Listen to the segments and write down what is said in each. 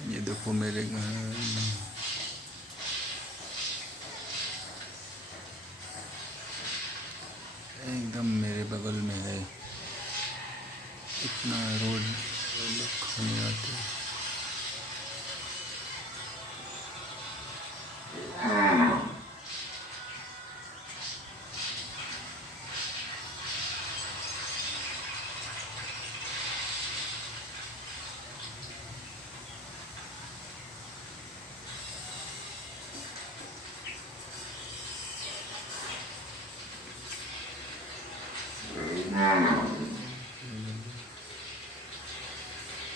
ये देखो मेरे घर एकदम मेरे बगल में है। इतना रोज लोग खाने आते हैं।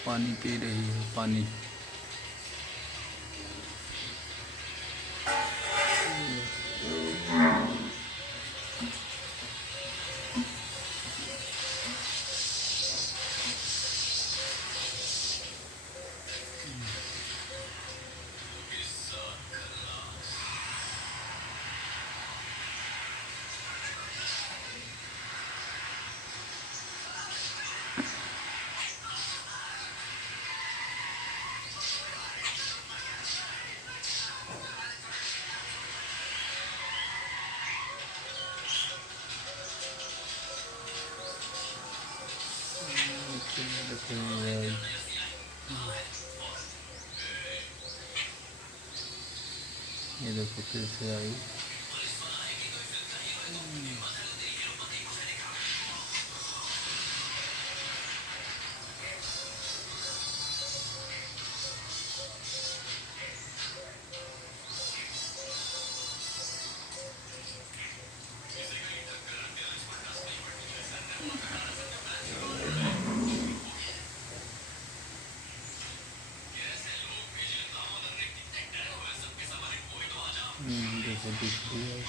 पानी पी रही है पानी। ये देखो फिर से आई। देखो दिख रही है।